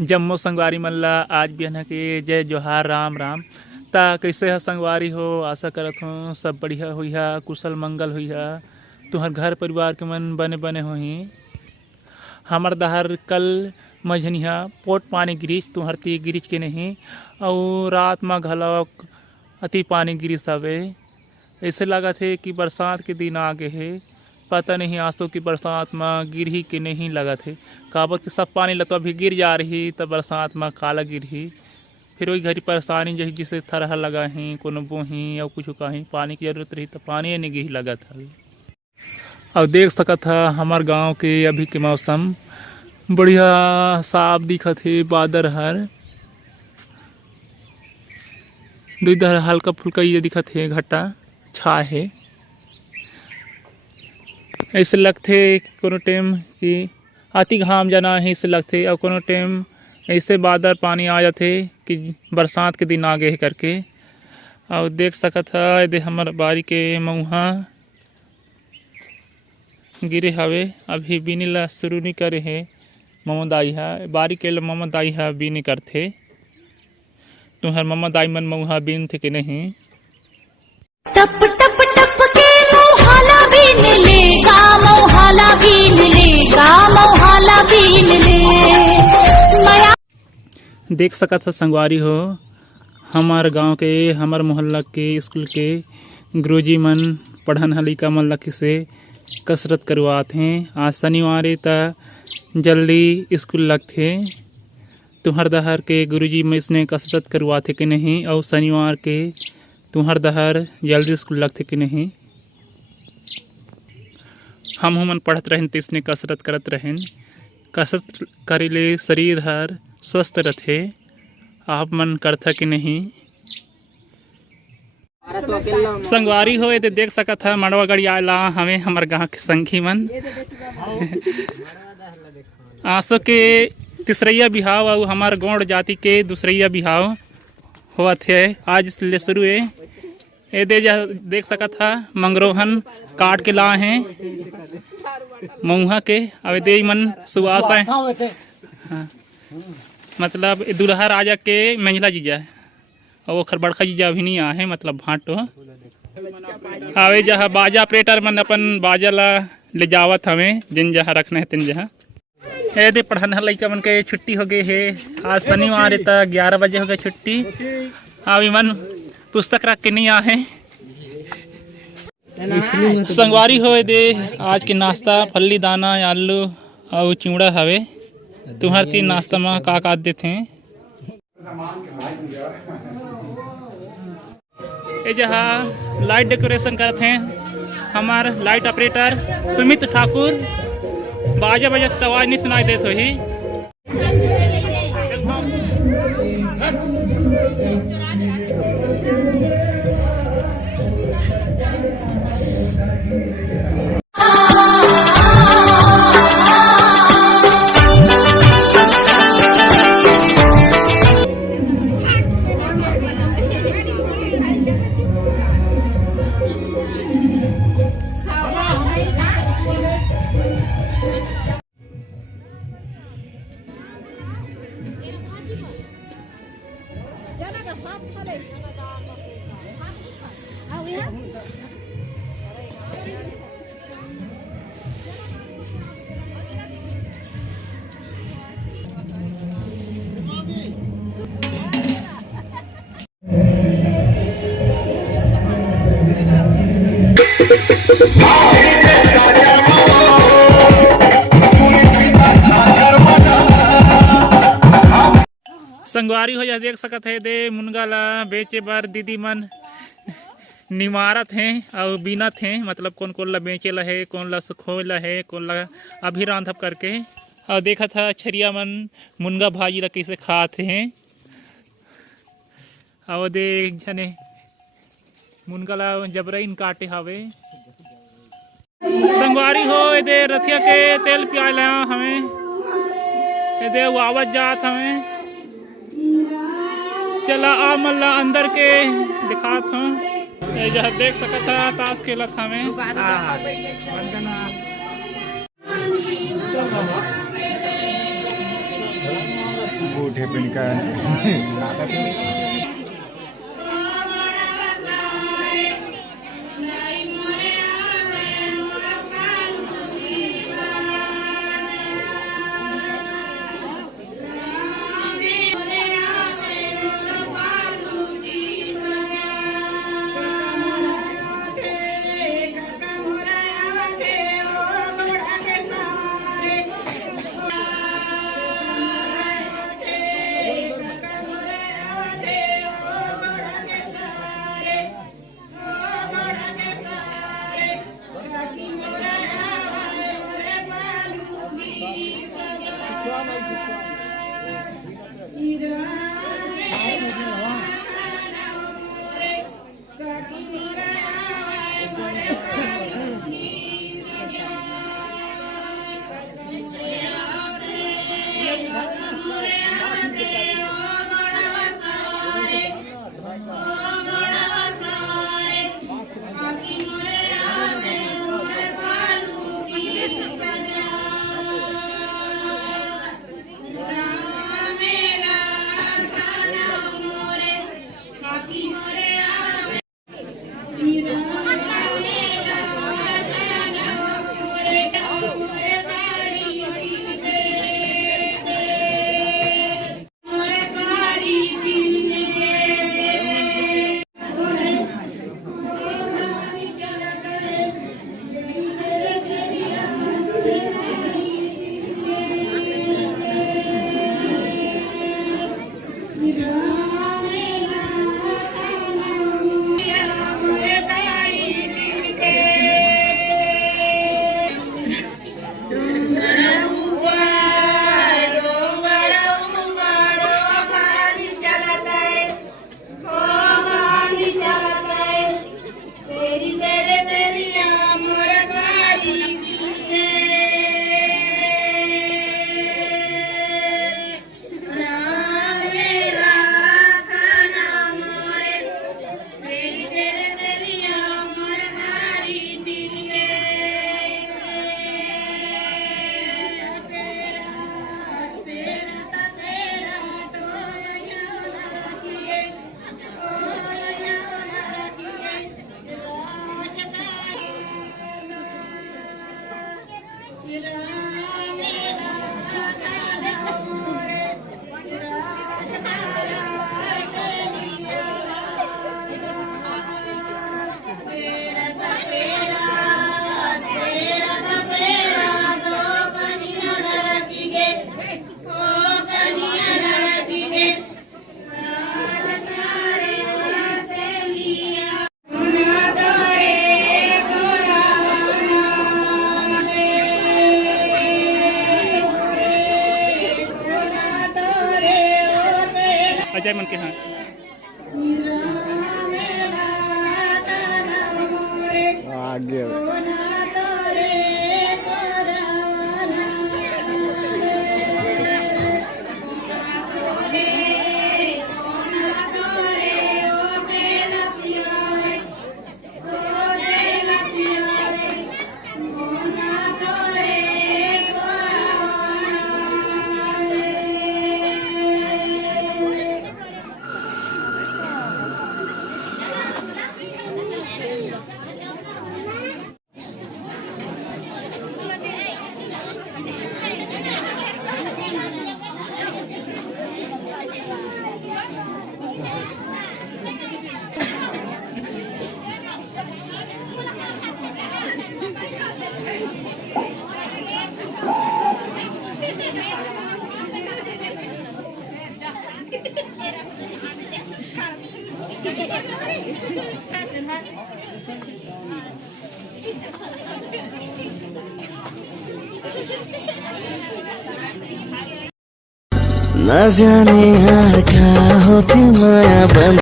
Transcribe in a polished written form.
जम्मो संगवारी मन ला आज बिहान के जय जोहार राम राम। ता कैसे ह संगवारी हो, आशा करत हो सब बढ़िया हुई है, कुशल मंगल हुई है। तुहर घर परिवार के मन बने बने होही। हमर दहर कल मझनिया पोट पानी गिरिस, तुहर ती गिरिच के नहीं और रात में घलक अति पानी गिरिस हवे। ऐसे लगत है कि बरसात के दिन आ गए है। पता नहीं आज तो कि बरसात में गिर ही के नहीं लगत है। काबत के सब पानी लतो अभी गिर जा रही तब बरसात में काला गिर ही। फिर वही घरी परेशानी जैसे जिसे थरह लगा ही कोनो बोही और कुछ कहीं पानी की जरूरत रही तो पानी नहीं गिर लगत है। और देख सकत है हमार गांव के अभी के मौसम बढ़िया साफ दिखत है। बादर हर इधर हल्का फुल्का ये दिखत है, घटा छा है। ऐसे लगते कोनो टाइम कि अति घाम जना है, ऐसे लगते और कोनो टाइम ऐसे बादल पानी आ जाते कि बरसात के दिन आ गए करके। और देख सकत है दे हमार बारी के मऊहा गिरे हवे। अभी बीनी ला शुरू नहीं करे है। ममा दाई है बारी के ममा दाई है बीनी करते। तुम्हार ममा दाई मन मऊहा बीन थे कि नहीं। टप टप टप के मोहाला बीन लेगा, मोहाला बीन लेगा, मोहाला बीन ले माया। देख सकत है संगवारी हो हमार गांव के हमार मोहल्ला के स्कूल के गुरुजी मन पढ़न हलिका मन लखी से कसरत करवाते हैं। आज शनिवार है तो जल्दी स्कूल लगते। तुहर दहर के गुरुजी में इसने कसरत करवाते कि नहीं और शनिवार के तुहर दहर जल्दी स्कूल लगते कि नहीं। हम मन पढ़त रहें तो इसने कसरत करत रहें। कसरत करे ले शरीर हर स्वस्थ रहते। आप मन करता कि नहीं। संगवारी हो तो देख सकत है मड़वा गड़ी आला हमें हमार गाँव के संगी मन आसो के तीसरैया बिहाव और हमार गौड़ जाति के दूसरैया बिहाव हुआ थे। आज इसलिए शुरू है ये दे देख सकत है मंगरोहन काट के ला हैं मऊहा के। अब दे मन सुहास है हाँ। मतलब दुल्हा राजा के मंझला जीजा है और वो खर बड़का जीजा अभी नहीं आए मतलब भाटो आवे जहाँ बाजा ऑपरेटर मन अपन बाजा ला ले जावत हमें जिन जहाँ रखना है तिन जहाँ। दे पढ़न लड़का मन के छुट्टी हो गई है। आज शनिवार है 11 बजे हो गई छुट्टी। अभी मन पुस्तक रख के नहीं आए। संगवारी हो दे आज के नाश्ता फल्ली दाना आलू और चिवड़ा हवे। तुम्हार तीन नाश्ता में का देते हैं। ये जहाँ लाइट डेकोरेशन करते हैं हमार लाइट ऑपरेटर सुमित ठाकुर। बाजा बजत आवाज नहीं सुनाई देत हो ही। संगवारी हो जा देख सकत है दे मुनगा ला बेचे बार दीदी मन निमारत हैं और बीनत हैं। मतलब कौन कौन ला बेचे ला है, कौन ला सुखोए ला है, कौन ला अभी रांधब करके। और देखा था छरिया मन मुनगा भाजी ला कैसे खाते हैं। और देख जने मुनगा ला जबरन काटे हवे। संगवारी हो दे रथिया के तेल पिया ला हमें दे आवाज जात हमें। चला आ मल्ला अंदर के दिखात हूँ। जहाँ देख सकता ताश खेलत हमें। उठे पिन का नाटक अजय मन के हाँ आगे न जाने यार क्या होती माया बन